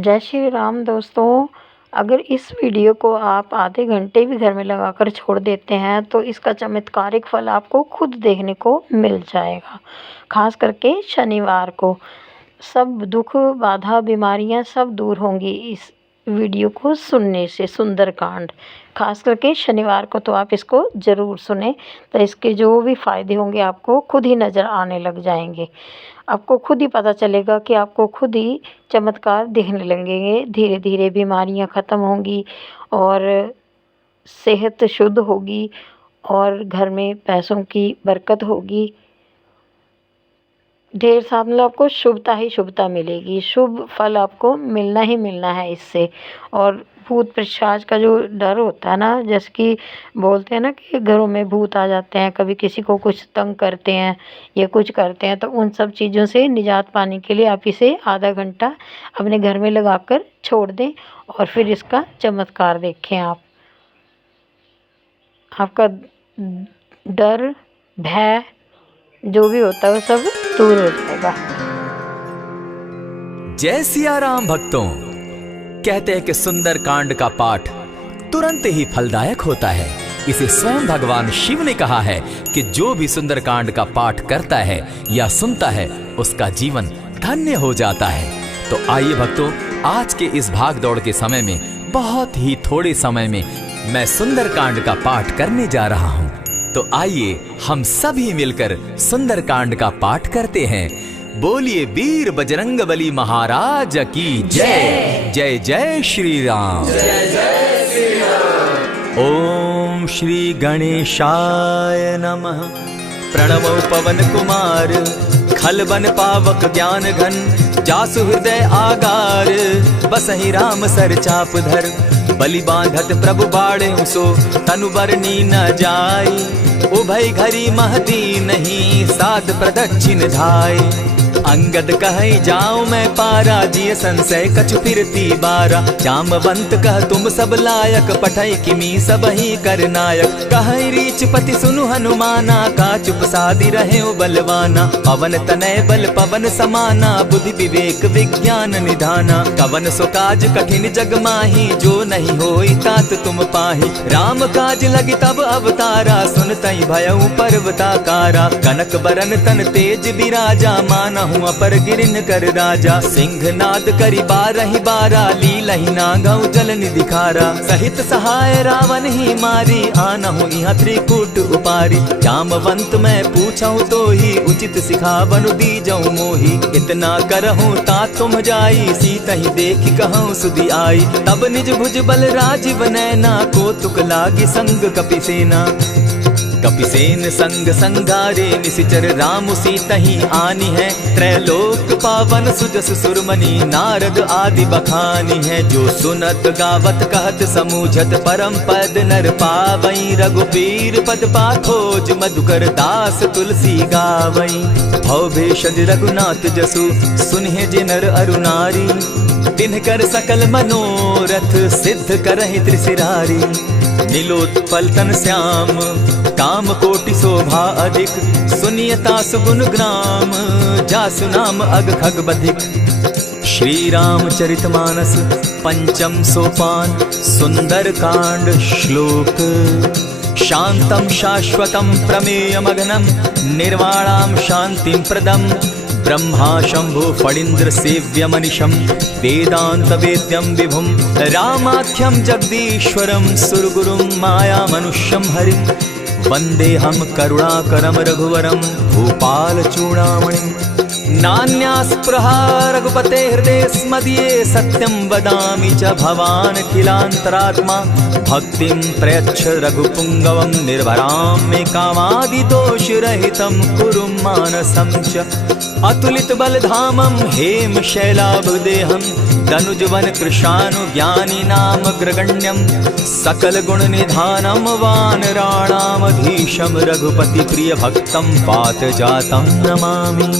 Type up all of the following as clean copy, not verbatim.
जय श्री राम दोस्तों। अगर इस वीडियो को आप आधे घंटे भी घर में लगाकर छोड़ देते हैं तो इसका चमत्कारिक फल आपको खुद देखने को मिल जाएगा। खास करके शनिवार को सब दुख बाधा बीमारियां सब दूर होंगी इस वीडियो को सुनने से। सुंदरकांड खास करके शनिवार को तो आप इसको ज़रूर सुने, तो इसके जो भी फ़ायदे होंगे आपको खुद ही नज़र आने लग जाएंगे। आपको खुद ही पता चलेगा कि आपको खुद ही चमत्कार दिखने लगेंगे। धीरे धीरे बीमारियां ख़त्म होंगी और सेहत शुद्ध होगी और घर में पैसों की बरकत होगी। ढेर सारा मतलब आपको शुभता ही शुभता मिलेगी, शुभ फल आपको मिलना ही मिलना है इससे। और भूत पिशाच का जो डर होता है ना, जैसे कि बोलते हैं ना कि घरों में भूत आ जाते हैं, कभी किसी को कुछ तंग करते हैं या कुछ करते हैं, तो उन सब चीज़ों से निजात पाने के लिए आप इसे आधा घंटा अपने घर में लगाकर छोड़ दें और फिर इसका चमत्कार देखें। आपका डर भय जो भी होता है वो सब दूर हो जाएगा। जय सिया राम भक्तों। कहते हैं कि सुंदरकांड का पाठ तुरंत ही फलदायक होता है। इसे स्वयं भगवान शिव ने कहा है कि जो भी सुंदरकांड का पाठ करता है या सुनता है उसका जीवन धन्य हो जाता है। तो आइए भक्तों, आज के इस भाग दौड़ के समय में बहुत ही थोड़े समय में मैं सुंदरकांड का पाठ करने जा रहा हूँ। तो आइए हम सभी मिलकर सुंदरकांड का पाठ करते हैं। बोलिए वीर बजरंगबली महाराज की जय। जय जय श्री राम। जय जय श्री राम। ओम श्री गणेशाय नमः। प्रणवो पवन कुमार खलबन पावक ज्ञान घन जासु हृदय आगार बसहि राम सर चाप धर बलि बांधत प्रभु बाढ़े सो तनु बरनी न जाई उभय घरी महती नहीं साध प्रदक्षिण धाई अंगद कहे जाऊं मैं पारा जिय संशय कछु फिरती बारा जामवंत कह तुम सब लायक पठय किमी सब ही कर नायक कहे रीच पति सुनु हनुमाना का चुप सादी रहे बलवाना पवन तनय बल पवन समाना बुद्धि विवेक विज्ञान निधाना कवन सो काज कठिन जग माही जो नहीं होई तात तुम पाही राम काज लगी तब अवतारा सुनतई भयउ पर्वताकारा कनक बरन तन तेज विराजा माना हुआ पर गिरिन कर राजा सिंह नाद करी बारहि बारा लीलहि नागौ जल निधि खारा सहित सहाय रावण ही मारी आनहु इहाँ त्रिकूट उपारी जामवंत मैं पूछऊं तो ही उचित सिखावनु दीजऊं मोही इतना करहूं ता तुम जाई सीता ही देखी कहूं सुधि आई तब निज भुज बल राजीव नैना को तुक लागी संग कपिसेना कपिसेन संग संगारे निशिचर राम सीता ही आनी है त्रैलोक पावन सुजस सुरमणि नारद आदि बखानी है जो सुनत गावत कहत समूझत परम पद नर पावई रघुबीर पद पाखोज मधुकर दास तुलसी गावई भव भेषज रघुनाथ जसु सुनहि जे नर अरुनारी तिनकर सकल मनोरथ सिद्ध करहि त्रिशिरारी नीलोत्पल तन श्याम काम कोटि शोभा अधिक सुनियता सुगुण ग्राम जासु नाम अग खग बधिक श्री रामचरितमानस पंचम सोपान सुंदरकांड श्लोक शांतम शाश्वतम प्रमेयमगनम निर्वाणाम शांतिं प्रदम ब्रह्मा शंभु फणीन्द्र सेव्य मनिशम वेदांत वेद्यम विभुम रामाख्यम जगदीश्वरम सुरगुरुम माया मनुष्यम हरिम वंदे हम करुणाकरम रघुवरम भूपाल चूड़ामणिम नान्यास्पृहा रघुपते हृदय स्मदीये सत्यं वदामि च भवान् खिलान्तरात्मा भक्तिं प्रयच्छ रघुपुङ्गवं निर्भरां मे कामादिदोषरहितं कुरु मानसं च अतुलित बलधामं हेम शैलाभदेहं दनुजवन कृशानुज्ञानी नामग्रगण्यं सकल गुण निधानं वानराणामधीशं रघुपति प्रिय भक्तं पात जातं नमामि।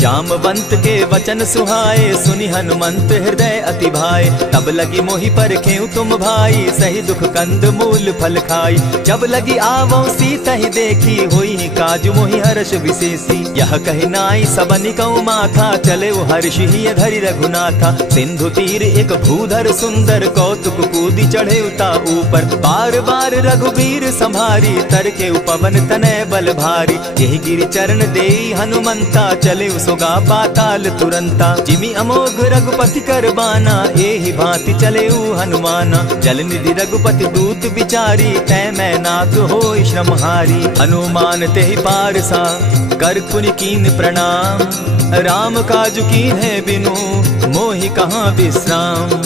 जामवंत के वचन सुहाए, सुनि हनुमंत हृदय अति भाए। तब लगी मोहि परखेउ तुम भाई, सही दुख कंद मूल फल खाई। जब लगी आवो सीता ही देखी, होई काजु मोहि हर्ष विशेषी। यह कहि नाई सबनि कौ माथा, चले वो हर्षि ही धरि रघुनाथा। सिंधु तीर एक भूधर सुंदर, कौतुक कूदी चढ़े उता ऊपर। बार बार रघुबीर संभारी, तर के पवन तनय बल भारी। यही गिरि चरण देई हनुमंता, चले सोगा पाताल तुरंता। जिमि अमोघ रघुपति कर बाना, एहि भांति चले हनुमाना। जल निधि रघुपति दूत विचारी, तै मैं नाथ होई श्रमहारी। हनुमान तेहि पारसा, कर पुनि कीन प्रणाम। राम काजु कीन्हे बिनु, मोहि कहाँ विश्राम।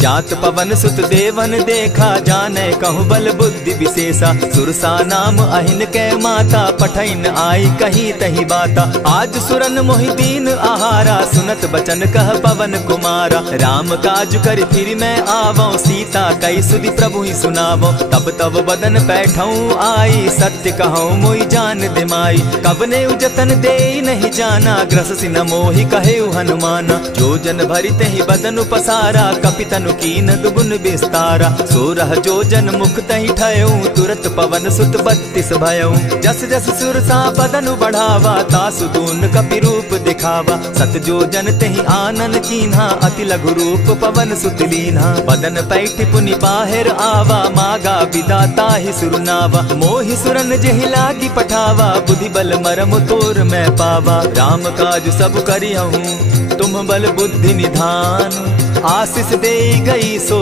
जात पवन सुत देवन देखा, जाने कहूँ बल बुद्धि विशेषा। सुरसा नाम अहिन कै माता, पठैन आई कहीं तही बाता। आज सुरन मोहि दीन आहारा, सुनत बचन कह पवन कुमारा। राम काज कर फिर मैं आवो, सीता कई सुधि प्रभु ही सुनावो। तब तब बदन बैठऊँ आई, सत्य कहूँ मोहि जान दिमाई। कबने जतन दे नहीं जाना, ग्रस सिन मोहि कहे हनुमाना। जो जन भरि तहि बदन पसारा, कपितनु कीन दुगुन विस्तारा। सोरह जो जन मुख तहि ठयऊ, तुरत पवन सुत 32 भयऊ। जस जस सुरसा बदनु बढ़ावा, तासु दून कपि रूप दिखावा। सत जो जन तेहि आनन कीन्हा, अति लघु रूप पवन सुत लीन्हा। बदन पैठ पुनि बाहिर आवा, मागा विदा ताहि सुरनावा। मोहि सुरन जेहि लागी पठावा, बुद्धि बल मरम तोर मैं पावा। राम काज सब करियहूँ, तुम बल बुद्धि निधान। आशीष दे गई सो,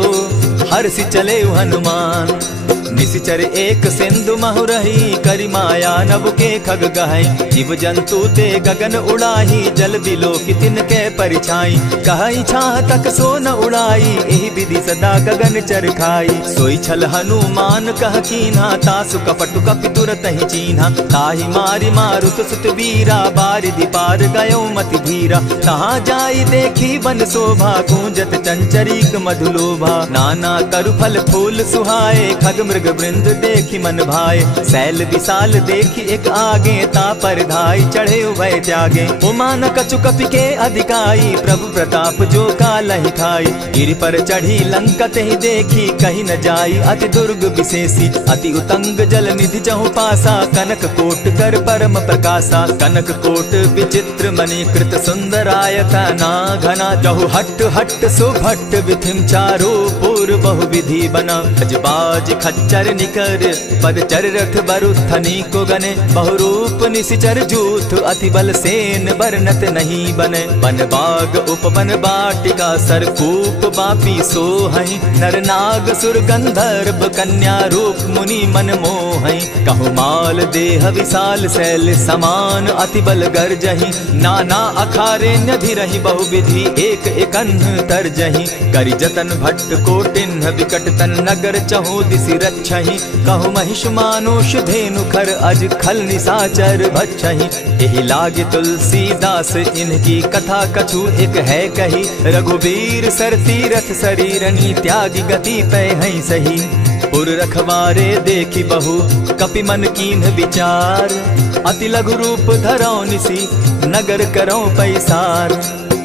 हर्षि चले हनुमान। निशिचर एक सिंधु महु रही, करि माया नभ के खग गहै। जीव जंतु ते गगन उड़ाही, जल बिलो की तिनके परिछाई। कहई छाह तक सो न उड़ाई, एहि विधि सदा गगन चर खाई। सोई छल हनुमान कह कीन्हा, तासु कपटु कपि तुरत ही चीन्हा। ताहि मारि मारुत सुत वीरा, बारिधि पार गयो मति धीरा। तहाँ जाई देखी वन शोभा, गूंजत चंचरीक मधुलोभा। नाना तरु फल फूल सुहाए, खग मृग वृंद देखी मन भाए। सैल विशाल देखी एक आगे, ता पर धाई चढ़े उभय त्यागे। उमान कछु कपि के अधिकाई, प्रभु प्रताप जो कालहि खाई। गिरि पर चढ़ी लंका तेहि देखी, कहीं न जाई अति दुर्ग विशेषी। अति उतंग जल निधि चहु पासा, कनक कोट कर परम प्रकाशा। कनक कोट विचित्र मणिकृत सुंदरायता ना घना। जहु हट हट सुभट विधिम चारो पूर बहु विधि बना। अजबाज खच्चर निकर पद चर रथ बरुथनी को गने। बहुरूप निशिचर जूथ अति बल सेन बरनत नहीं बने। बन बाग उपवन बाटिका सरकूप बापी सोहई। नर नाग सुर गंधर्व कन्या रूप मुनि मन मोहई। कहु माल देह विशाल शैल समान अति बल गर्जहि। नाना अखारे नधि रही बहुविधि एक एकन्ह तरजहि। करि जतन भट्ट कोटिन्ह विकट तन नगर चहु दिसि रक्षहि। कहु महिष मानुष धेनु खर अज खल निसाचर भक्षहि। एहि लागे तुलसीदास इनकी कथा कछु एक है कही। रघुबीर सर तीरथ शरीरनी त्यागी गति पै हई सही। पुर रखवारे देखी बहु कपि मन कीन्ह विचार। अति लघु रूप धरौ निसी नगर करौ पैसार।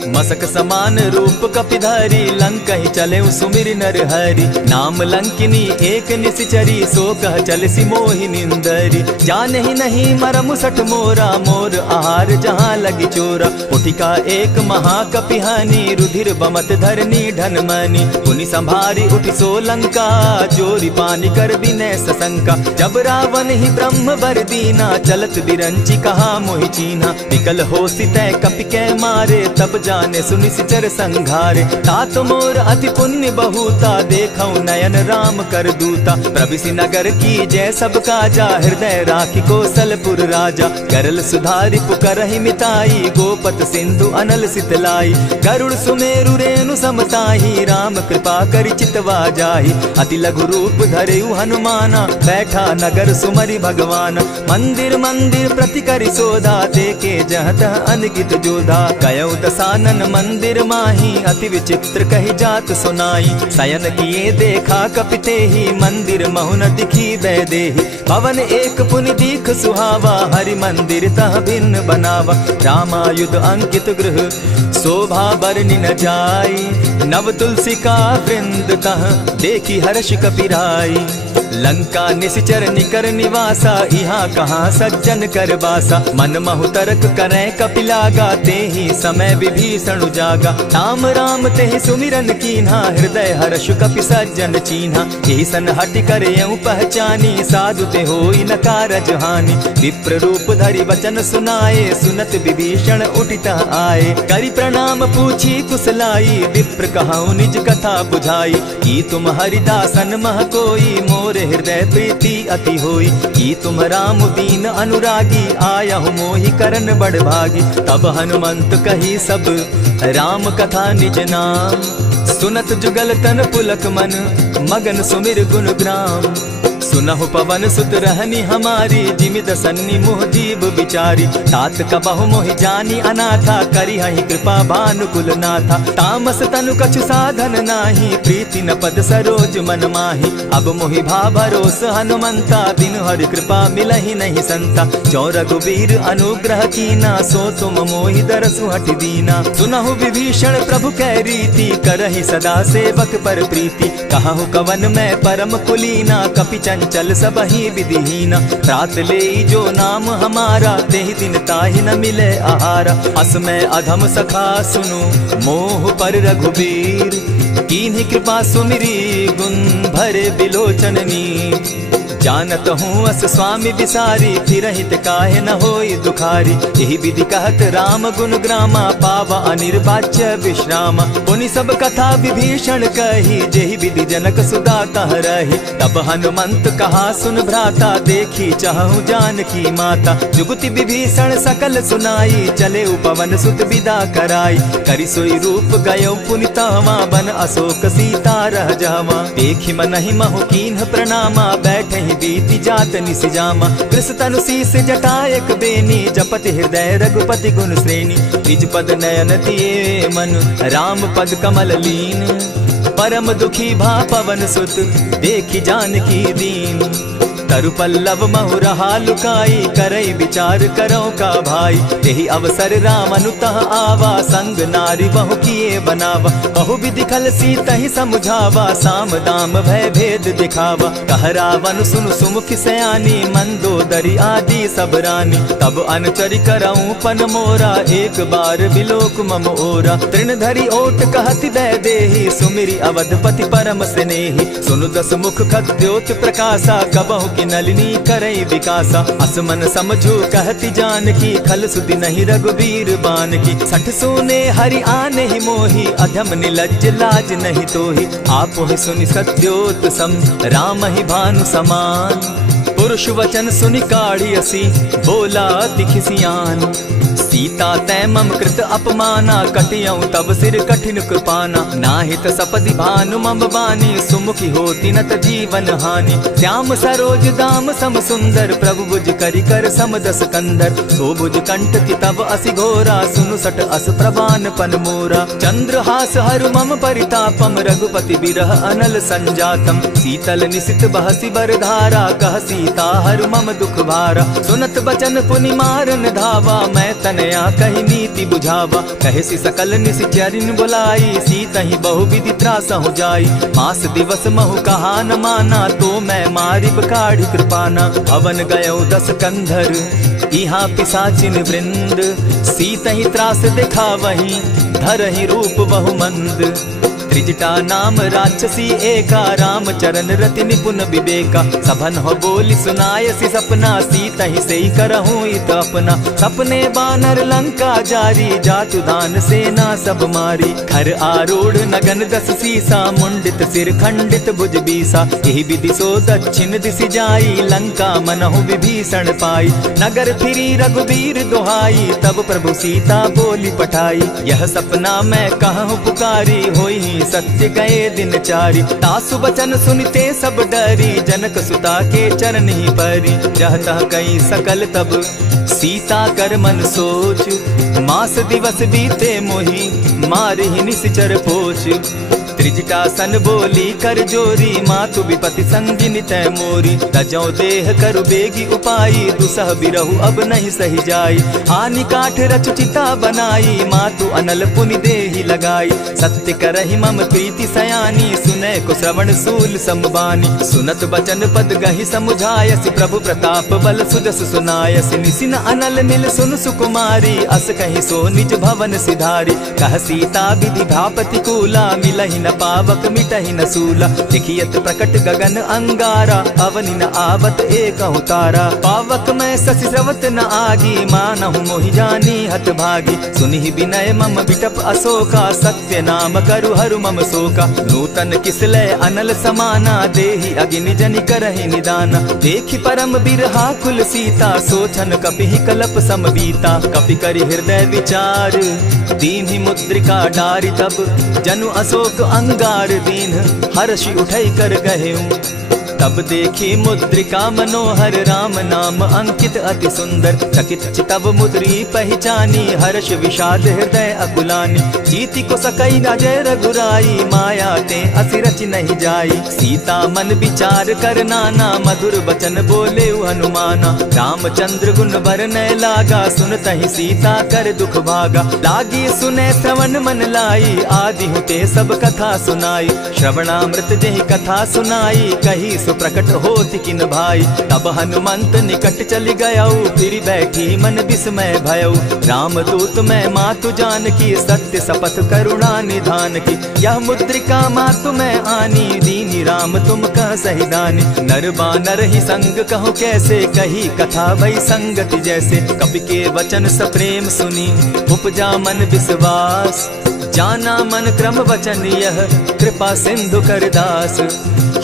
मसक समान रूप कपिधारी लंकहि चले सुमिर नर हरि। नाम लंकिनी एक निशिचरी सो कह चल सी मोहि निंदरी। जानहि नहीं मरम सठ मोरा मोर आहार जहाँ लगी चोरा। उठिका एक महाकपिहानी रुधिर बमत धरनी ढन मनी। पुनि संभारी उठि सो लंका जोरी पानी कर विनय सशंका। जब रावण ही ब्रह्म बर दीना चलत बिरंची कहा मोहि चीन्हा। निकल हो सितै कपि कै मारे तब जाने सुनिशिचर संघारे। तात मोर अति पुण्य बहुता देखौ नयन राम कर दूता। प्रविशि नगर की जय सब काजा हृदय राखी कौशलपुर राजा। करल सुधारि पुकारहि मिताई गोपत सिंधु अनल सितलाई। गरुड़ सुमेरु रेणु मनु समताही, राम कृपा करि चितवा जाहि। अति लघु रूप धरेउ हनुमाना, बैठा नगर सुमरि भगवान। मंदिर मंदिर प्रति करि सोधा, देखे जहत अनगित जोधा। गयउ दसानन मंदिर माही, अति विचित्र कहि जात सुनाई। शयन किए देखा कपितेहि, मंदिर महु न दिखी वैदेही। भवन एक पुनि दीख सुहावा, हरि मंदिर तह भिन्न बनावा। रामायुध अंकित गृह, शोभा बरनि न जाई। नव तुलसी का वृंद तह, देखी हर्ष कपिराई। लंका निश्चर निकर निवासा, यहाँ कहाँ सज्जन कर बासा। मन महु तर्क करें कपिलागा, तेहि समय विभीषण जागा। राम राम तेहि सुमिरन कीन्हा, हृदय हर्ष कपि सज्जन चीन्हा। एहि सन हटि कर यूं पहचानी, साधु ते होई न कारज हानि। विप्र रूप धरि वचन सुनाए, सुनत विभीषण उठितः आए। करि प्रणाम पूछी कुशलाई, विप्र कहऊँ निज कथा बुझाई। की तुम हरिदासन मह कोई, मोर हृदय प्रीति अति होई। की तुम राम दीन अनुरागी, आयहु मोहि करन बड़ भागी। तब हनुमंत कही सब राम कथा निज नाम, सुनत जुगल तन पुलक मन, मगन सुमिर गुण ग्राम। सुनहु पवन सुत रहनी हमारी, जिमित सन्नी मुह जीव बिचारी। तात कबहु मोहि जानी अनाथा, करी हहि कृपा भानुकुल नाथा। तामस तनु कछु साधन नाही, प्रीति न पद सरोज मन माही। अब मोहि भा भरोस हनुमंता, बिनु हरि कृपा मिलहि नहीं संता। जो रघुबीर अनुग्रह कीना, सो तुम मोहि दरसु हठि दीना। सुनहु विभीषण प्रभु कै रीति, करहि सदा सेवक पर प्रीति। कहहु कवन मैं परम कुलीना, कपि चंचल सबहि विधिहीना। रात ले जो नाम हमारा, तेहि दिन ताहि न मिले आहारा। अस मैं अधम सखा सुनु, मोह पर रघुबीर। कीन्ही कृपा सुमिरी, गुण भरे बिलोचन नीर। जानत हूँ अस स्वामी बिसारी, फिरहित काहे न होई दुखारी। यही विधि कहत राम गुण ग्रामा, पावा अनिर्वाच्य विश्रामा। पुनि सब कथा विभीषण कही, जेहि विधि जनक सुदा तह रही। तब हनुमंत कहा सुन भ्राता, देखी चाहूँ जानकी माता। जुगति विभीषण सकल सुनाई, चले पवन सुत विदा कराई। करि सोई रूप गयो पुनि तहवा, बन अशोक सीता रह जावा। देखि मनहि महु कीन्ह प्रणामा, बैठहि बीति जात निसिजामा। कृष तनु शीस जटायक बेनी, जपति हृदय रघुपति गुण श्रेणी। निज पद नयन दिए मन, राम पद कमल लीन। परम दुखी भा पवन सुत, देखि जानकी दीन। तरु पल्लव महु रहा लुकाई, करई विचार करो का भाई। यही अवसर राम अनुतः आवा, संग नारी बहु किए बनावा। बहु विधि खल सीतहि समुझावा, साम दाम भय भेद दिखावा। कह रावण सुन सुमुखि सयानी, मंदोदरी आदि सब रानी। तब अनुचरि करऊं पन मोरा, एक बार बिलोक मम ओरा। तृण धरि ओट कहति दय देहि, सुमिरि अवधपति परम स्नेही। सुनु दस मुख खद्योत प्रकाशा, कबहु की नलिनी करई विकासा। असमन समझू कहति जानकी, खल सुधि नहीं रघुबीर बान की। सठ सोने हरि आने ही मोही, अधम निलज्ज लाज नहीं तोही। आपो ही सुनि सत्योत सम, राम ही भानु समान। पुरुष वचन सुनि काढ़ी असी, बोला अति खिसियान। सीता तै मम कृत अपमाना, कटियऊं तब सिर कठिन कृपाना। नाहित सपदि भानु मम बानी, सुमुखी होती नत जीवन हानि। श्याम सरोज दाम सम सुंदर, प्रभु बुझ करि कर समदस कंदर। सो बुझ कंठ की तब असि घोरा, सुनु सट अस प्रवान पन मोरा। चंद्रहास हरु मम परितापम, रघुपति बिरह अनल संजातम। शीतल निशित बहसी बरधारा, कह सीता हरु मम दुख भारा। सुनत बचन पुनि मारन धावा, मैं तनया कही नीति बुझावा। कहसी सकल निश्चरिन बुलाई, सीतहि बहु विधि त्रासहु जाई। मास दिवस महु कहा न माना, तो मैं मारिब काढ़ी कृपाना। भवन गयो 10 कंधर, यहाँ पिशाचिन वृंद। सीतहि त्रास दिखावहि, धरहि रूप बहु मंद। त्रिजटा नाम राक्षसी एका, राम चरण रति निपुण विवेका। सभन हो बोली सुनायसी सपना, सीता ही से करहूँ इत अपना। सपने बानर लंका जारी, जातु दान सेना सब मारी। खर आरूढ़ नगन दस सीसा, मुंडित सिर खंडित भुज बीसा। यही विधि सो दक्षिण दिशि जाई, लंका मनहु विभीषण पाई। नगर फिरी रघुबीर दुहाई, तब प्रभु सीता बोली पठाई। यह सपना मैं कहूँ पुकारी, होई सत्य गए दिन चारि। तासु बचन सुनते सब डरी, जनक सुता के चरण ही परी। जह तह कई सकल तब सीता कर मन सोच, मास दिवस बीते मोही मारि निश्चर पोच। त्रिजटासन बोली कर जोरी, मातु विपति संगिनी तै मोरी। तजौ देह करु बेगी उपाई, दुसह बिरहु अब नहीं सही जाई। आनि काठ रच चिता बनाई, मातु अनल पुनि देहि लगाई। सत्य करहि मम प्रीति सयानी, सुनै को श्रवण सूल समबानी। सुनत बचन पद गहि समुझायसि, प्रभु प्रताप बल सुजस सुनायसि। निसिन अनल नील सुन सुकुमारी, अस कहि सो निज भवन सिधारी। कह सीता विधि भापति कूला, मिलहि न पावक मिटहि न सूला। लिखियत प्रकट गगन अंगारा, अवनि न आवत एकहु तारा। पावक मैं शशि स्रवत न आगी, मानहु मोहि जानी हत भागी। सुनिहि विनय मम बिटप अशोका, सत्य नाम करु हरु मम शोका। नूतन किसलय अनल समाना, देहि अगिनि जनि करहि निदाना। देखि परम बिरहा कुल सीता, सोचन कपिहि कलप समबीता। कपि करि हृदय विचार, दीन्हि मुद्रिका डारि। तब जनु अशोक अंगार दीन, हर्षि उठै कर गहेऊ। तब देखी मुद्रिका मनोहर, राम नाम अंकित अति सुंदर। चकित चितव मुद्री पहचानी, हर्ष विषाद हृदय अकुलानी। जीति को सकई न जय रघुराई, माया ते असि रचि नहीं जाई। सीता मन विचार कर नाना, मधुर बचन बोले हनुमाना। रामचंद्र गुण बरनय लागा, सुनतहि सीता कर दुख भागा। लागी सुने श्रवण मन लाई, आदि हुते सब कथा सुनाई। श्रवणामृत जेहि कथा सुनाई, कही प्रकट होति किन भाई। तब हनुमंत निकट चली गयऊ, फिर बैठी मन विस्मय भयऊ। राम दूत मैं मातु जान की, सत्य शपथ करुणा निधान की। यह मुद्रिका मातु मैं आनी, दीनी राम तुम कह सही दानी। नर बानर ही संग कहूँ कैसे, कही कथा भई संगति जैसे। कपि के वचन सप्रेम सुनी, उपजा मन विश्वास। जाना मन क्रम वचन यह, कृपा सिंधु कर दास।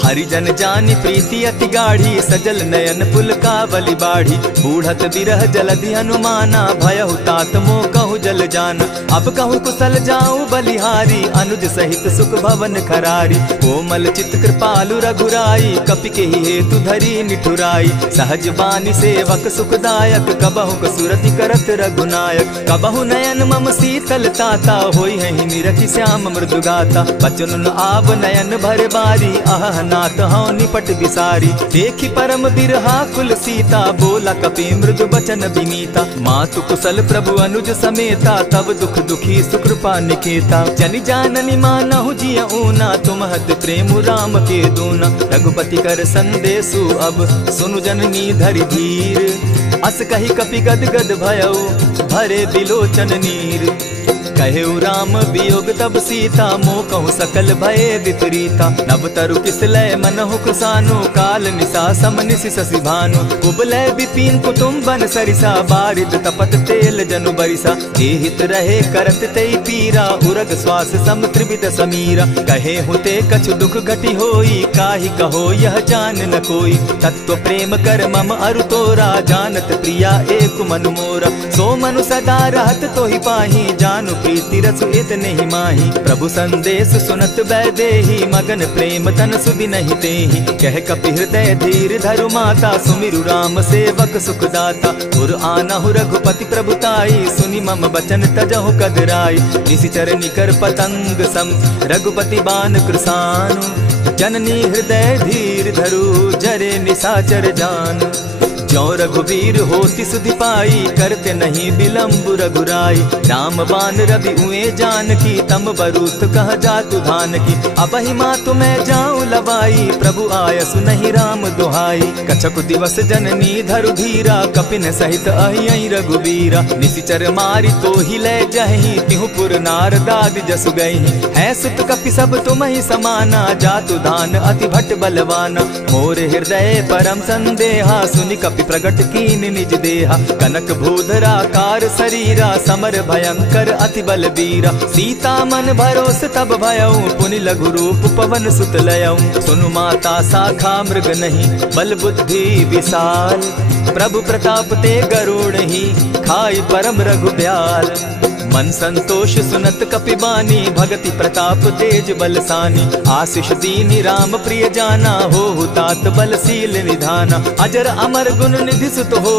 हरिजन जानी प्रीति अति गाढ़ी, सजल नयन पुलकावली बाढ़ी। बूढ़त बिरह जलधि हनुमाना, भयहु तात मोह कहु जल जाना। अब कहूँ कुशल जाऊँ बलिहारी, अनुज सहित सुख भवन खरारी। कोमल चित कृपालु रघुराई, कपि के ही हेतु धरी निठुराई। सहज बानी सेवक सुखदायक, कबहु कसुरति करत रघुनायक। कबहु नयन मम शीतल ताता, होई है निरखि श्याम मृदु गाता। बचन आव नयन भर बारी, आह नाथ हूँ निपट बिसारी। देखी परम बिरहा कुल सीता, बोला कपि मृदु बचन विनीता। मातु कुशल प्रभु अनुज समेता, तब दुख दुखी सुकृपा निकेता। जनि जाननि मानहु जिय ऊना, तुम हत प्रेम राम के दूना। रघुपति कर संदेशु अब, सुनु जननी धरि धीर। अस कही कपि गद गद भयऊ, भरे बिलोचन नीर। कहेउ राम वियोग तब सीता, मोह कहूँ सकल भये विपरीता। नव तरु किसलय मनहु कुसानु, काल निशा सम निशि शशि भानु। कुबलय विपिन कुटुम्बन सरिसा, बारिद तपत तेल जनु बरिसा। जे हित रहे करत तेई पीरा, उरग श्वास सम त्रिविध समीरा। कहे हुते कछु दुख घटी होई, काहि कहो यह जान न कोई। तत्व प्रेम कर मम अरु तोरा, जानत प्रिया एक मनु मोरा। सो मनु सदा रहत तोहि पाही, जानु प्रीति रसु इतने ही माही। प्रभु संदेश सुनत बैदेही, मगन प्रेम तन सुधि नहीं तेहि। कह कपि हृदय धीर धरु माता, सुमिरु राम सेवक सुखदाता। उर आनहु रघुपति प्रभुताई, सुनि मम बचन तजहु कदराई। निशिचर निकर पतंग सम, रघुपति बान कृसानु। जननी हृदय धीर धरु, जरे निशाचर जान। ज्यों रघुबीर होति सुधि पाई, करते नहीं विलम्ब रघुराई। राम बान रवि उए जानकी, तम बरूथ कह जातु धान की। अबहि मातु मैं जाऊं लवाई, प्रभु आयसु नहीं राम दुहाई। कछक दिवस जननी धरु धीरा, कपिन सहित अहियहि रघुबीरा। निशिचर मारी तो ही ले जहि, तिहु पुर नारदादि जसु गई। है सुत कपि सब तुम ही समाना, जातु धान अति भट बलवाना। मोर हृदय परम संदेहा, सुनि कपि प्रगट कीन निज देहा। कनक भूधरा कार शरीरा, समर भयंकर अति बलबीरा। सीता मन भरोस तब भयऊ, पुनि लघु रूप पवन सुत लयऊ। सुनु माता शाखा मृग नहीं, बल बुद्धि विशाल। प्रभु प्रताप ते गरुड़ ही, खाई परम रघुब्याल। मन संतोष सुनत कपि बानी, भगति प्रताप तेज बलसानी। आशीष दीनि राम प्रिय जाना, हो तात बलशील निधाना। अजर अमर गुण निधि सुत हो,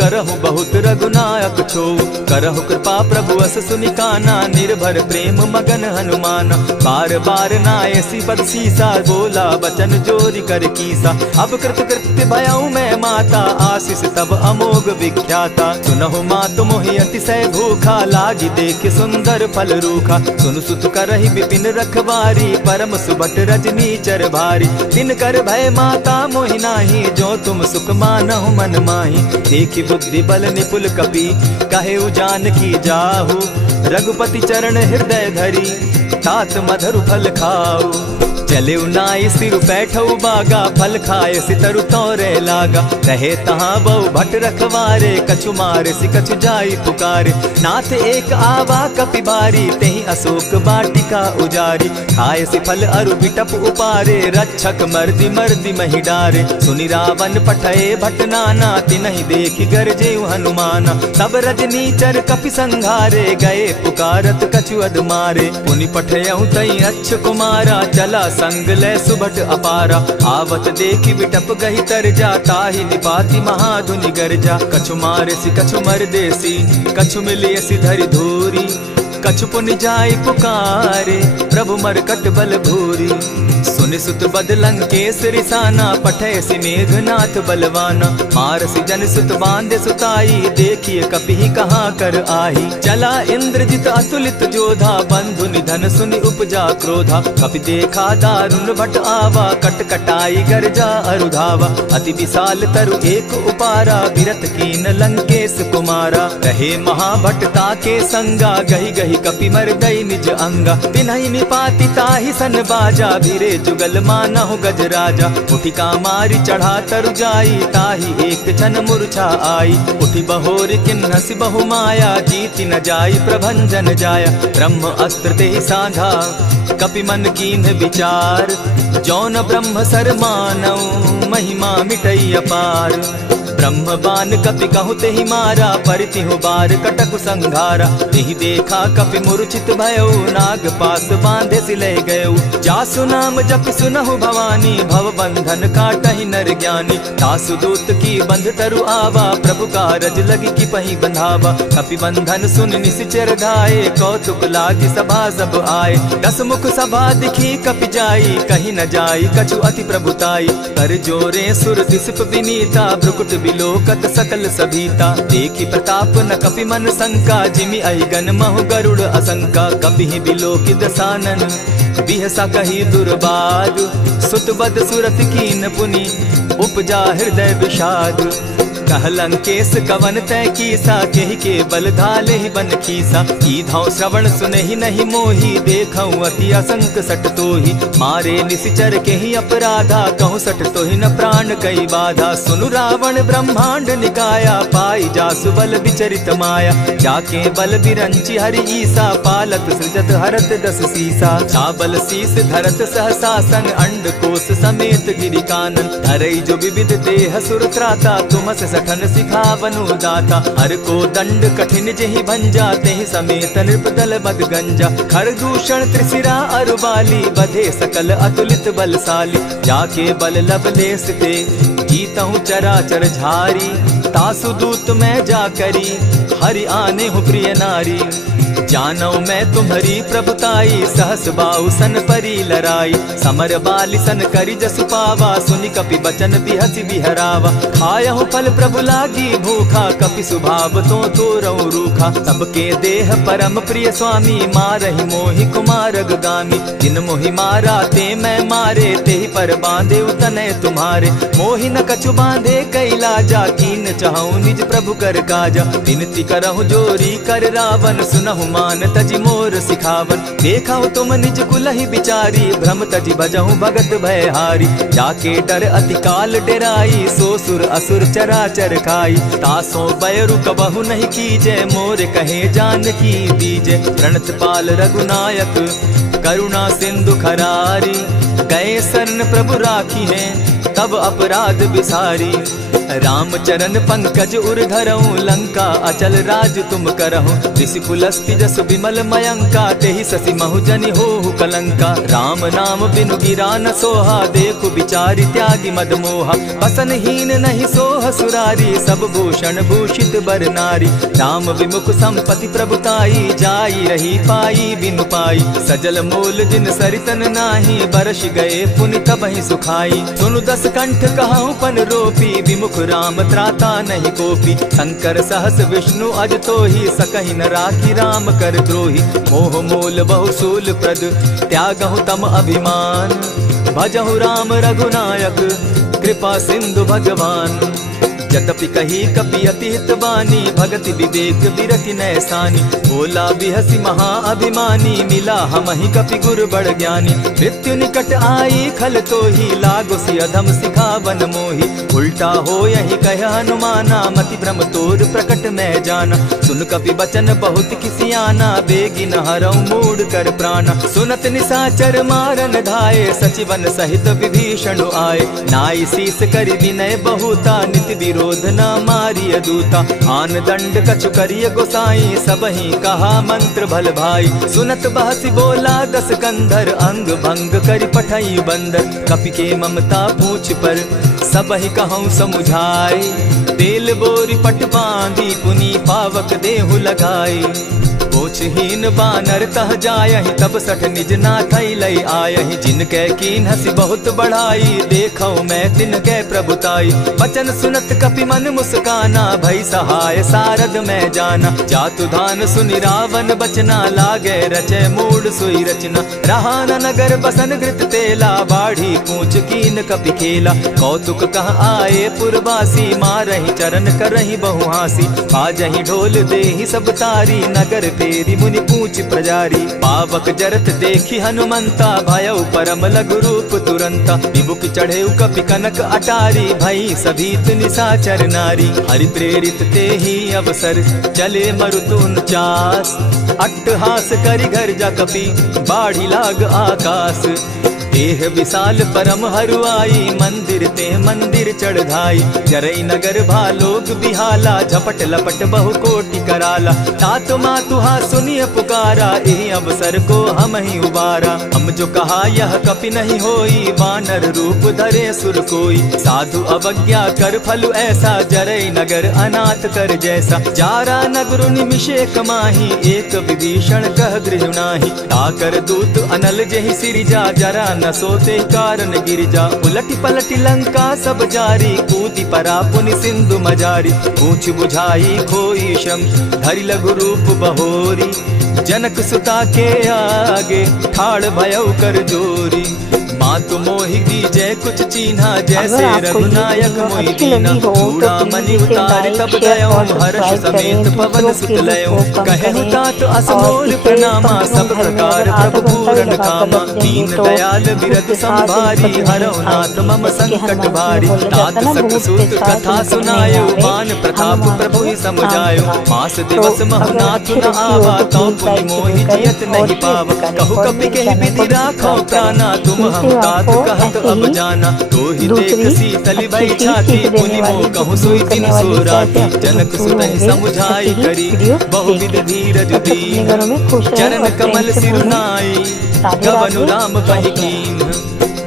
करहु बहुत रघुनायक छो। करहु कृपा प्रभु अस सुनि काना, निर्भर प्रेम मगन हनुमाना। बार बार नायसी पद सीसा, बोला बचन जोरि कर कीसा। अब कृत कृत्य भयऊ मैं माता, आशीष तब अमोघ विख्याता। सुनहु मातु मोहि अतिशय भूखा, लागी देख सुंदर फल रूखा। सुन सुत करहि विपिन रखवारी, परम सुबट रजनी चर भारी। दिन कर भय माता मोहि नाही, जो तुम सुख मानहु मन माही। देखि बुद्धि बल निपुल कपि, कहे जानकी जाहु। रघुपति चरण हृदय धरी, तात मधुर फल खाऊ। चले नाई सिर बैठऊ बागा, फल खाए सितरु तोरे लागा। रहे तहाँ बहु भट रखवारे, कछु मारे सि कछु जाई पुकारे। नाथ एक आवा कपि बारी, तेहि अशोक वाटिका उजारी। खाए सि फल अरु बिटप उपारे, रक्षक मर्दि मर्दि महि डारे। सुनि रावण पठए भट नाना, तिनहि देखि गरजेउ हनुमाना। तब रजनीचर कपि संघारे, गए पुकारत कछु अधमारे। पुनि पठयउ तई अच्छ कुमारा, चला संग ले सुबट अपारा। आवत देखि बिटप गहि तर जा, ताहि निपाति महाधुनि गर्जा। कछु मारेसि कछु मरदेसी, कछु मिलियसि धरि धूरी। कछु पुनि जाय पुकारे, प्रभु मरकट बल भूरी। सुनि सुत बद लंकेश रिसाना, पठयसि मेघनाथ बलवाना। मारसि जन सुत बांधे सुताई, देखिए कपि कहाँ कर आही। चला इंद्रजित अतुलित जोधा, बंधु निधन सुनि उपजा क्रोधा। कपि देखा दारुण भट आवा, कट कटाई गर्जा अरुधावा। अति विशाल तरु एक उपारा, बिरत कीन लंकेश कुमारा। रहे महाभटता के संगा, गहि गहि कपि मरदई निज अंगा। तिन्हि निपाति ताहि सन बाजा, भिरे जुगल मानहु गज राजा। उठिका मारी चढ़ा तरु जाई, ताहि एक क्षण मूर्छा आई। उठि बहोर किन्हसि बहु माया, जीति न जाई प्रभंजन जाया। ब्रह्म अस्त्र तेहि साधा, कपि मन कीन्ह विचार। जौन ब्रह्म सर मानऊ, महिमा मिटई अपार। ब्रह्म बान कपि कहु तेहि मारा, परितिहु बार कटक संघारा। तेहि देखा कपि मूर्छित भयउ, नाग पास बांधे सिले गयउ। जासु नाम जपि सुनहु भवानी, भव बंधन काटहि नर ज्ञानी। तासु दूत की बंध तरु आवा, प्रभु कारज लगी कि पहि बंधावा। कपि बंधन सुन निशिचर धाये, कौतुक लागी सभा सब आए। दस मुख सभा दिखी कपि जाई, कहीं न जाई कछु अति प्रभुताई। कर जोरे सुर दिसप विनीता, भ्रुकुट बिलोकत सकल सभीता। देखि प्रताप न कपि मन शंका, जिमि अहिगन महु गरुड़ असंका। कपि बिलोकि दसानन, बिहसा कही दुर्बाद। सुत बद सुरत कीन पुनि, उपजा हृदय विषाद। कह लंकेश कवन तय कीसा, केहि के बल धाले ही बन खीसा। ईधौ श्रवण सुनहि नहीं मोही, देखऊं अति असंक सट तोहि। मारे निशिचर केहि अपराधा, कहूँ सट तोहि न प्राण कई बाधा। सुनु रावण ब्रह्मांड निकाया, पाई जासु बल विचरित माया। जाके बल बिरंचि हरि ईसा, पालत सृजत हरत दस सीसा। चाबल शीस धरत सहसा संग, अंड कोश समेत गिरि कानन। धरई जो विविध देह सुर त्राता, तुमस सठन सिखावनु दाता। हर को दंड कठिन जेहि भंजा, तेहि समेत नृपदल बद गंजा। खरदूषण त्रिशिरा अरुबाली, बधे सकल अतुलित बलशाली। जाके बल लवलेस ते, जीतहु चराचर झारी। तासु दूत मैं जा करी, हरि आने हूँ प्रिय नारी। जानौ मैं तुम्हारी प्रभुताई, सहस बाहु सन परी लराई। समर बाली सन करि जसु पावा, सुनि कपि बचन बिहसि बिहरावा। खायहु फल प्रभु लागी भूखा, कपि सुभाव तो तोरऊ रूखा। सबके देह परम प्रिय स्वामी, मारहि मोहि कुमार गामी। जिन मोहि मारा ते मैं मारे, तेहि पर बांधे उतने तुम्हारे। मोहि न कछु बांधे कैलाजा, कीन चाहूं निज प्रभु कर काजा। विनती करहु जोरी कर रावण, सुनहु मान तजि मोर सिखावन। देखहु तुम निज कुलहि बिचारी, भ्रम तजि भजहु भगत भयहारी। जाके डर अति काल डेराई, सो सुर असुर चराचर खाई। तासो बैरु कबहु नहीं कीजे, मोर कहे जानकी दीजे। प्रणत पाल रघुनायक, करुणा सिंधु खरारी। गए शरण प्रभु राखी हैं, तब अपराध बिसारी। राम चरण पंकज उर धरऊं, लंका अचल राज तुम करहु। ऋषि पुलस्ति जसु विमल मयंका, तेहि ससि महु जनि होहु कलंका। राम नाम बिनु गिरा न सोहा, देखु बिचारी त्यागी मद मोहा। बसनहीन नहीं सोह सुरारी, सब भूषण भूषित बर नारी। राम विमुख संपति प्रभुताई, जाई रही पाई बिनु पाई। सजल मोल जिन सरितन नाही, बरस गए पुनि तबहि सुखाई। सुनु दस कंठ कहूँ पन रोपी, विमुख राम त्राता नहीं कोपी। शंकर सहस विष्णु अज तो ही, सकहि न राखी राम कर द्रोही। मोह मूल बहु सूल प्रद, त्यागहु तम अभिमान। भजहु राम रघुनायक, कृपा सिंधु भगवान। यद्यपि कही कपि अति हित बानी, भगति विवेक विरति नैसानी। बोला बिहसी महा अभिमानी, मिला हमहि कपि गुर बड़ ज्ञानी। मृत्यु निकट आई खल तो ही, लागो सि अधम सिखावन मोही। उल्टा हो यही कह हनुमाना, मति भ्रम तोर प्रकट मैं जाना। सुन कपि बचन बहुत किसियाना, बेगी न हरऊ मूड कर प्राणा। सुनत निसाचर मारन धाये, सचिवन सहित विभीषण आए। नाई शीस करि विनय बहुता, नित विरोध न मारिय दूता। आन दंड कछु करिय गोसाई, सबहि कहा मंत्र भल भाई। सुनत बहसी बोला दस कंधर, अंग भंग करि पठई बंदर। कपि के ममता पूछ पर, सबहि कहूँ समुझाई। तेल बोरी पट बांधी, पुनि पावक देहु लगाई। पोछहीन बानर तह जायहि, तब सठ निज नाथै लई आयहि। जिनके कीन हसी बहुत बढ़ाई, देखौ मैं तिनके प्रभुताई। बचन सुनत कपि मन मुस्काना, भई सहाय सारद मैं जाना। जातु धान सुनि रावण बचना, लागे रचे मूड सोई रचना। रहा न नगर बसन घृत तेला, बाढ़ी पूछ कीन कपि खेला। कौतुक कह आए पुरवासी, मारहि चरण करहि बहु हासी। बाजहि ढोल देहि सब तारी, नगर तेरी मुनि पूछ प्रजारी। पावक जरत देखी हनुमंता, भयउ परम लघु रूप तुरंता। विमुख चढ़े कपि कनक अटारी, भई सभीत निसाचर नारी। हरि प्रेरित ते ही अवसर, चले मरुतुन चास। अट्टहास करि घर जा कपि, बाढ़ी लाग आकाश। देह विशाल परम हरुआई, मंदिर ते मंदिर चढ़ाई। जरई नगर भालोग बिहाला, झपट लपट बहु कोटि कराला। तात मातुहा सुनिय पुकारा, एहि अवसर को हम ही उबारा। हम जो कहा यह कपि नहीं होई, वानर रूप धरे सुर कोई। साधु अवज्ञा कर फल ऐसा, जरई नगर अनाथ कर जैसा। जारा नगर निमिषे कमाही, एक विभीषण कह गृह नाही। ताकर दूत अनल जहि सिरिजा, जरा न सोते कारण गिरजा। उलटि पलटि लंका सब जारी, कूदि परा पुनि सिंधु मजारी। पूछ बुझाई खोई श्रम, धरि लघु रूप बहोरी। जनक सुता के आगे, ठाड़ भयउ कर जोरी। मातु मोहि दीजै कुछ चीन्हा, जैसे रघुनायक मोहि दीना। चूड़ा मणि उतारि तब गयऊँ, हर्ष समेत पवन सुत लयऊँ। कहहु तात असमोल प्रणामा, सब प्रकार प्रभु पूरन कामा। दीन दयाल बिरद संभारी, हरऊ नाथ मम संकट भारी। तात सक सूत कथा सुनायो, बान प्रताप प्रभु समुझायो। मास दिवस महु नाथ न आवा, तौ पुनि मोहि जियत नहीं पावा। कहु कपि केहि विधि राखौ प्राणा, तुम हम तात कहत अब जाना। तो ही देख सीतल भई छाती, पुनि मोह कहूँ सोई तिनि सो राती। जनक सुनहि समुझाई करी, बहुविध धीरज दीन। चरण कमल सिरुनाई, गवनु राम कहि कीन।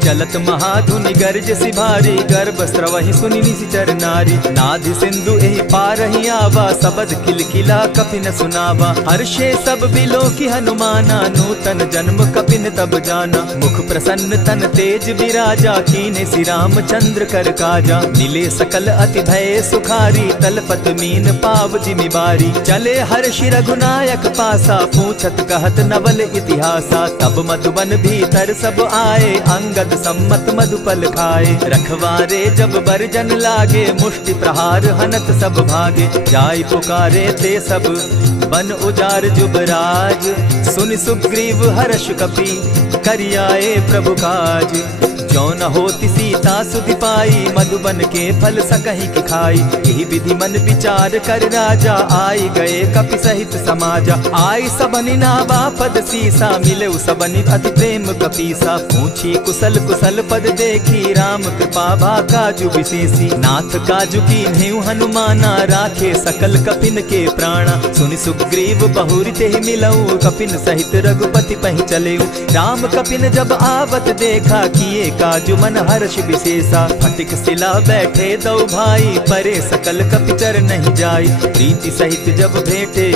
चलत महाधुनि गर्ज सिभारी, गर्भ स्रवहि सुनि निशिचर नारी। नाधि सिंधु एहि पारहि आवा, सबद किलकिला कपिन सुनावा। हर्षे सब बिलो की हनुमाना, नूतन जन्म कपिन तब जाना। मुख प्रसन्न तन तेज विराजा, कीने श्री रामचंद्र कर काजा। मिले सकल अति भय सुखारी, तलपत मीन पाव जिमि बारी। चले हर्षि रघुनायक पासा, पूछत कहत नवल इतिहासा। तब मधुबन भीतर सब आए, अंगद सम्मत मधुपल खाए। रखवारे जब बरजन लागे, मुष्टि प्रहार हनत सब भागे। जाय पुकारे ते सब बन उजार जुबराज, सुनि सुग्रीव हर्ष कपि करियाए प्रभु काज। जो न होती सीता सुधि पाई, मधुबन के फल सकहि की खाई। यही विधि मन विचार कर राजा, आई गए कपि सहित समाजा। आई सबनि नावा पद सीसा, मिले सबनि अति प्रेम कपीसा। पूछी कुशल कुशल पद देखी, राम कृपा भा काजु विशेषी। नाथ काजु कीन्हेउ हनुमाना, राखे सकल कपिन के प्राणा। सुनि सुग्रीव बहुरि तेहि मिलऊ, कपिन सहित रघुपति पहि चलेऊ। राम कपिन जब आवत देखा, किए काजु मन हर्ष विशेषा। फटिक सिला बैठे दो भाई, परे सकल कपिचर नहीं जाई। प्रीति सहित जब भेटे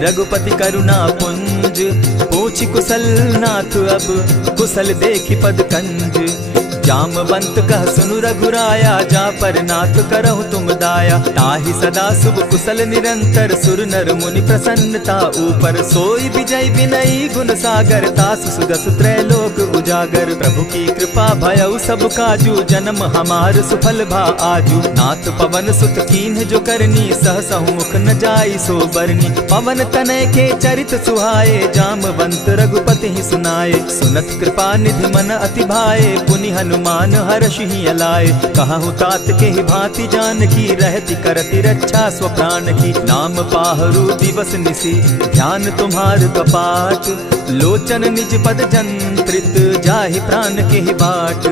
रघुपति करुणा पुंज, पूछि कुशल नाथ अब कुशल देखि पद कंज। जामवंत कह सुनु रघुराया, जा पर नाथ करहु तुम दाया। ताहि सदा शुभ कुशल निरंतर, सुर नर मुनि प्रसन्नता ऊपर। सोई विजय विनयी गुण सागर, तासु सुदसु त्रैलोक उजागर। प्रभु की कृपा भयउ सब काजू, जन्म हमार सुफल भा आजू। नाथ पवन सुत कीन्ह जो करनी, सहसहु मुख न जाई सो बरनी। पवन तनय के चरित सुहाए, जामवंत रघुपति ही सुनाए। सुनत कृपा निधि मन अति भाए, पुनि हनुमान हर्ष ही अलाए। कहूँ तात के ही भांति जान की, रहती करती रक्षा स्व प्राण की। नाम पाहरु दिवस निसी, ध्यान तुम्हार कपाट। लोचन निज पद जंत्रित, जाहि प्राण के ही बाट।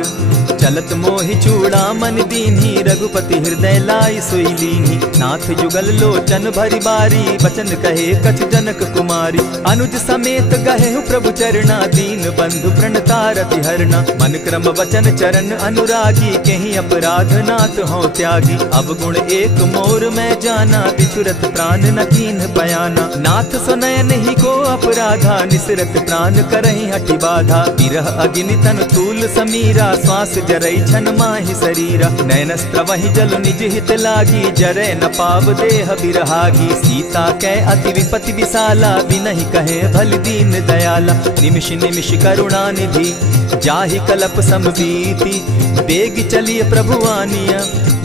चलत मोहि चूड़ामन दीन्ही, रघुपति हृदय लाई सोई लीन्ही। नाथ जुगल लोचन भरी बारी, बचन कहे कछ जनक कुमारी। अनुज समेत गहे प्रभु चरणा, दीन बंधु प्रणतारति हरना। मन क्रम वचन चरण अनुरागी, कहीं अपराध नाथ हो त्यागी। अब गुण एक मोर में जाना, बिछुरत प्राण न कीन्ह बयाना। नाथ सुनयन ही को अपराधा, निसरत प्राण करहि हठि बाधा। विरह अग्नि तन तूल समीरा, श्वास जरई छन माहि शरीरा। नयन स्त्रवहि जल निज हित लागी, जरै न पाव देह बिरहागी। सीता कै अति विपति विशाला, बिनहि कहे भल दीन दयाला। निमिष निमिष करुणा निधि, जाहि कलप समबीति। बेग चलिए प्रभु आनिया,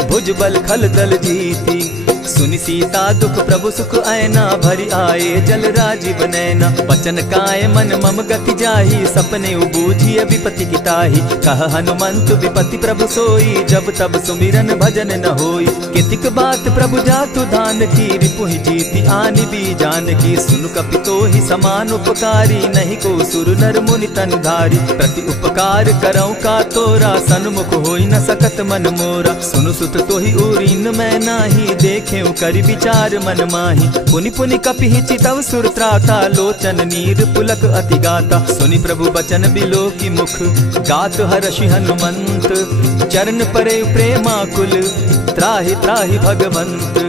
भुज बल खल दल जीती। सुनि सीता दुख प्रभु सुख ऐना, भरि आए जल राजीव नैना। वचन काय मन मम गति जाहि, सपने बूझिए विपति की ताहि। कह हनुमंत विपति प्रभु सोई, जब तब सुमिरन भजन न होई। कितिक बात प्रभु जातु धान की, रिपुहि जीति आनि भी जान की। सुनु कपि तोहि समान उपकारी, नहीं को सुर नर मुनि तन धारी। प्रति उपकार करऊँ का तोरा, सन्मुख होई न सकत मन मोरा। सुनु सुत तोहि उरीन मैं नाही, देखे करि विचार मन माही। पुनि पुनि कपि चितव सुर त्राता, लोचन नीर पुलक अति गाता। सुनि प्रभु बचन बिलो की मुख, गात हर्षि हनुमंत। चरण परे प्रेमाकुल, त्राहि त्राहि भगवंत।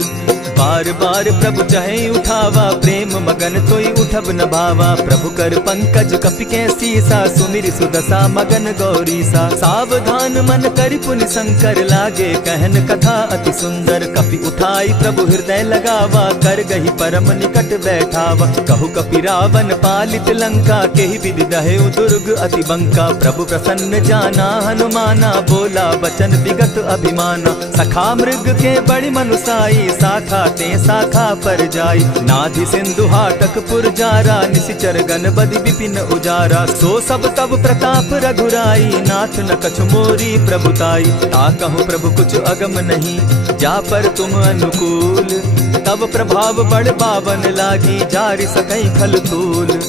बार बार प्रभु चहे उठावा, प्रेम मगन तोई उठब न भावा। प्रभु कर पंकज कपि के सीसा, सुमिर सुदशा मगन गौरीसा। सावधान मन करि पुनि शंकर, लागे कहन कथा अति सुंदर। कपि उठाई प्रभु हृदय लगावा, कर गही परम निकट बैठावा। कहु कपि रावण पालित लंका, केहि विधि दहेउ दुर्ग अति बंका। प्रभु प्रसन्न जाना हनुमाना, बोला बचन विगत अभिमाना। सखा मृग के बड़ी मनुसाई, साखा ते शाखा पर जाई। नाधि सिंधु हाटक पुरजारा, निशिचर गण बदि विपिन उजारा। सो सब तब प्रताप रघुराई, नाथ न कछु मोरी प्रभुताई। ताकहु प्रभु कुछ अगम नहीं, जा पर तुम अनुकूल। तब प्रभाव बड़ बावन लागी, जारि सकई खल तूल।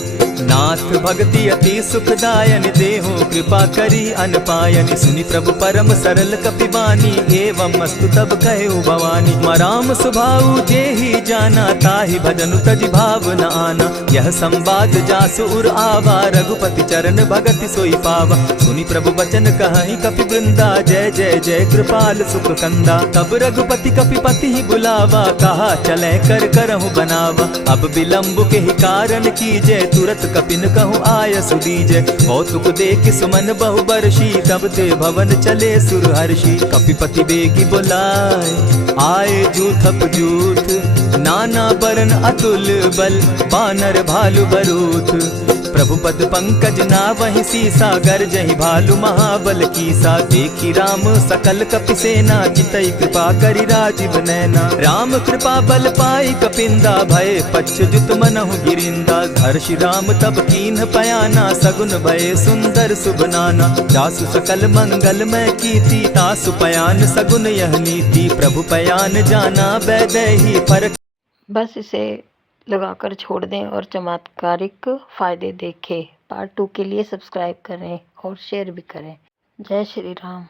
नाथ भक्ति अति सुखदायन देहु कृपा करी अनपायन सुनि प्रभु परम सरल कपिबानी एवं मस्तु तब कहे भवानी मराम सुभाऊ जेहि जाना ताहि भजनु तज भाव न आना यह संवाद जासु उर आवा रघुपति चरण भगति सोई पावा सुनि प्रभु वचन कहि कपि वृंदा जय जय जय कृपाल सुख कंदा तब रघुपति कपिपति ही बुलावा कहा चले कर करहु बनावा अब विलंब के ही कारण कीजय तुरत कपिन कहूँ आय सुदीजय कौतुक देख सुमन बहु बरसी तब ते भवन चले सुर हर्षि कपिपति बेगी बुलाए आए जूथप जूथ नाना बरन अतुल बल बानर भालु बरूथ प्रभु पद पंकज नावहि सीसा गर्जहि भालु महाबल कीसा देखी राम सकल कपि सेना चितई कृपा करि राजीव नैना राम कृपा बल पाई कपिंदा भय पच्युत मनहु गिरिंदा हर्षि राम तब कीन्ह पयाना सगुन भय सुंदर सुबनाना जासु सकल मंगल में कीर्ति तासु पयान सगुन यह नीति प्रभु पयान जाना वैदेही फरक। बस इसे लगाकर छोड़ दें और चमत्कारिक फ़ायदे देखें। पार्ट 2 के लिए सब्सक्राइब करें और शेयर भी करें। जय श्री राम।